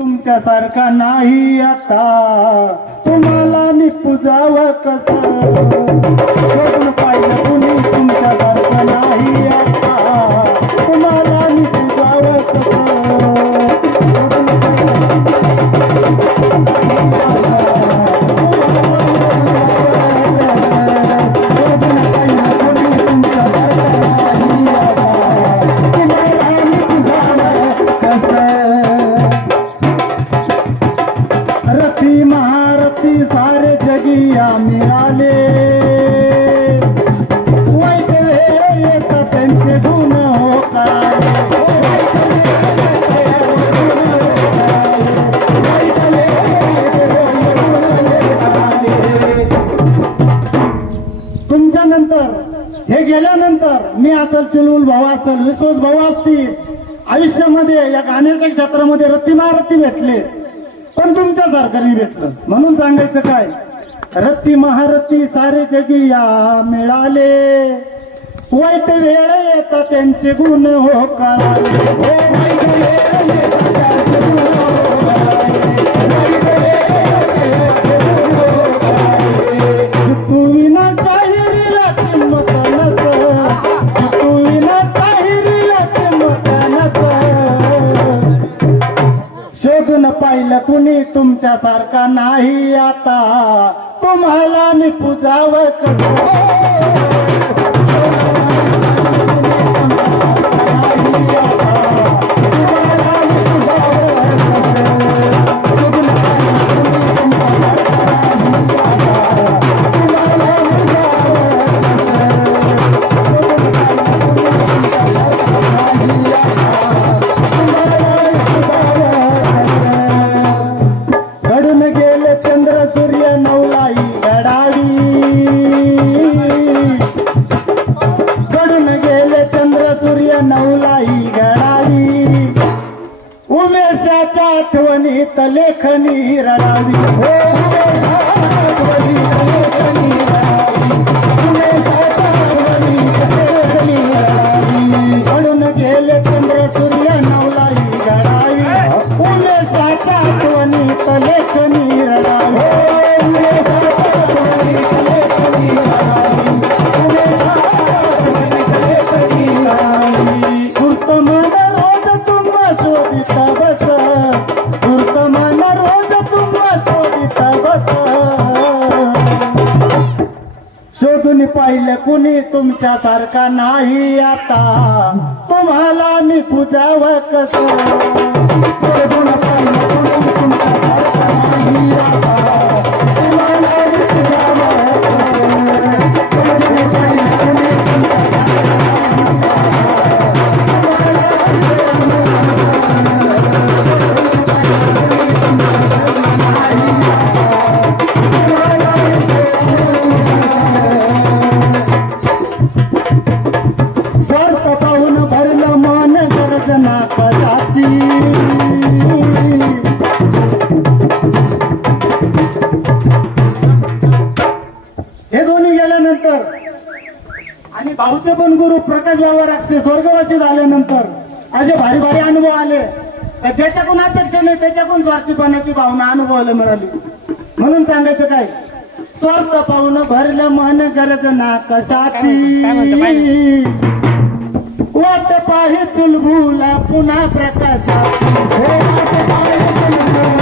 तुमच्यासारखा नाही आता, तुम्हाला मी पुजावं कसं? बघून पाहिलं कुणी तुमच्यासारखं नाही आता, तुम्हाला मी पुजावं कसं? रती महारथी सारे जगिया मिळाले, वाईट वेळ येता त्यांचे गुण हो कळाले, तुमच्यानंतर हे गेल्यानंतर मी असेल, चिलूल भाऊ असेल, विश्वास भाऊ असतील, आयुष्यामध्ये या गाण्याच्या क्षेत्रामध्ये रती महारथी भेटले, पण तुमच्यासारखं नाही भेटलं. म्हणून सांगायचं काय, रती महारथी सारे जगी या मिळाले, वाईट वेळ येता त्यांचे गुण हो कळाले, वाईट वेळ येता त्यांचे गुण हो कळाले, तू विना शाहिरीला किंमत नस, तू विना शाहिरीला किंमत नस, शोधून पाहिलं कुणी तुमच्यासारखा नाही आता, तुम्हाला मी पुजावं कसं? घडून गेले चंद्र सूर्य नवलाई घडावी, घडून गेले चंद्र सूर्य नवलाई घडावी, उमेशाच्या आठवणीत लेखनी रडावी, घडून गेले चंद्र सूर्य नवलाई घडावी, उमेशाच्या आठवणीत लेखनी रडावी, सुरत मन रोज तुम्हा शोधित बस, सुरत मन रोज तुम्हा शोधित बस, शोधून पाहिलं कुणी तुमच्यासारखा नाही आता, तुम्हाला मी पुजावं कसं? शोधून पाहिलं कुणी तुमच्यासारखा नाही आता, तुम्हाला मी पुजावं स्वार्थ पाहून भरलं मन गर्जना पदाची, हे दोन्ही गेल्यानंतर आणि भाऊचे पण गुरु प्रकाश बाबा राक्षे स्वर्गवासी झाल्यानंतर असे भारी भारी अनुभव आले, तर ज्याच्याकडून अपेक्षा नाही त्याच्याकडून स्वार्थीपणाची भावना अनुभवायला मिळाली. म्हणून सांगायचं काय, स्वार्थ पाहून भरलं मन गर्जना कशाची, वाट पाहि चुलबुला पुन्हा प्रकाशाची,